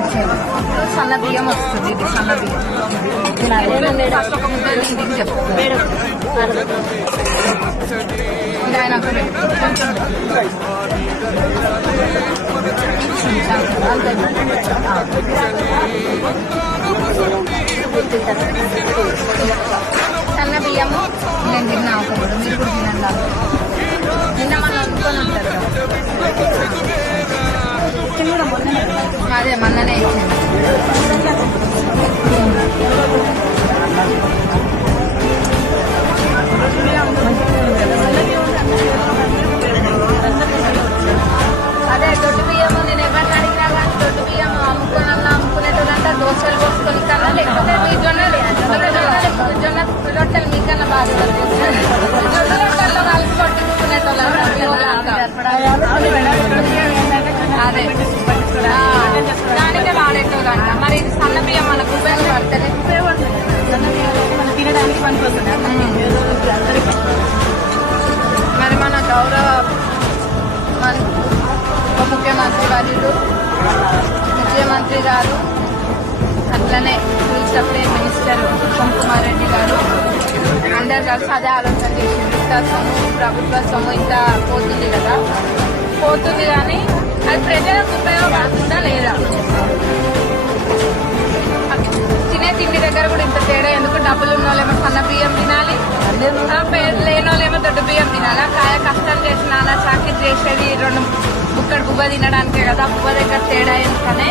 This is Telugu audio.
వచ్చేది. సన్న బియ్యం వస్తుంది. ఇది సన్న బియ్యం. ఫస్ట్ ఒక ముద్ద ఇంటికి చెప్తుంది. ఇది ఆయన అంతే సన్న బియ్యము నేను తిన్నా ఒకప్పుడు. మీరు కూడా తినండి. నిన్న మనం వండుకొని ఉంటారు కదా. అదే మొన్ననే ఇచ్చింది. అదే దొడ్డు బియ్యము నేను ఎవరిని అడిగినా కానీ దొడ్డు బియ్యం అమ్ముకునేటంటే దోశలు పోసుకొని కన్నా లేకపోతే మీ జొన్నలు జొన్న రొట్టెలు మీకన్నా బాగా జొన్న రొట్టెల్లో కలిసి కొట్టించుకునేటోళ్ళు. అదే దానికే వాడేటోళ్ళు అంట. మరి ఇది సన్న బియ్యం మనకు ఉపయోగపడుతుంది. తినడానికి పనికొస్తుంది. మరి మన గౌరవ ముఖ్యమంత్రి వర్యులు ముఖ్యమంత్రి గారు అట్లనే civil supply minister Uttam Kumar Reddy గారు అందరు కలిసి అదే ఆలోచన చేసింది. ఇంత సొమ్ము ప్రభుత్వ సొమ్ము ఇంత పోతుంది కదా, పోతుంది కానీ అది ప్రజలకు ఉపయోగపడుతుందా లేదా? తినే తిండి దగ్గర కూడా ఇంత తేడా ఎందుకు? డబ్బులు ఉన్న వాళ్ళేమో సన్న బియ్యం తినాలి, లేని వాళ్ళేమో దొడ్డు బియ్యం తినాలి. కాయ కష్టం చేసి నానా చాకిరి చేసేది 2 బుక్కడు బువ్వ తినడానికే కదా. బువ్వ దగ్గర తేడా ఎందుకనే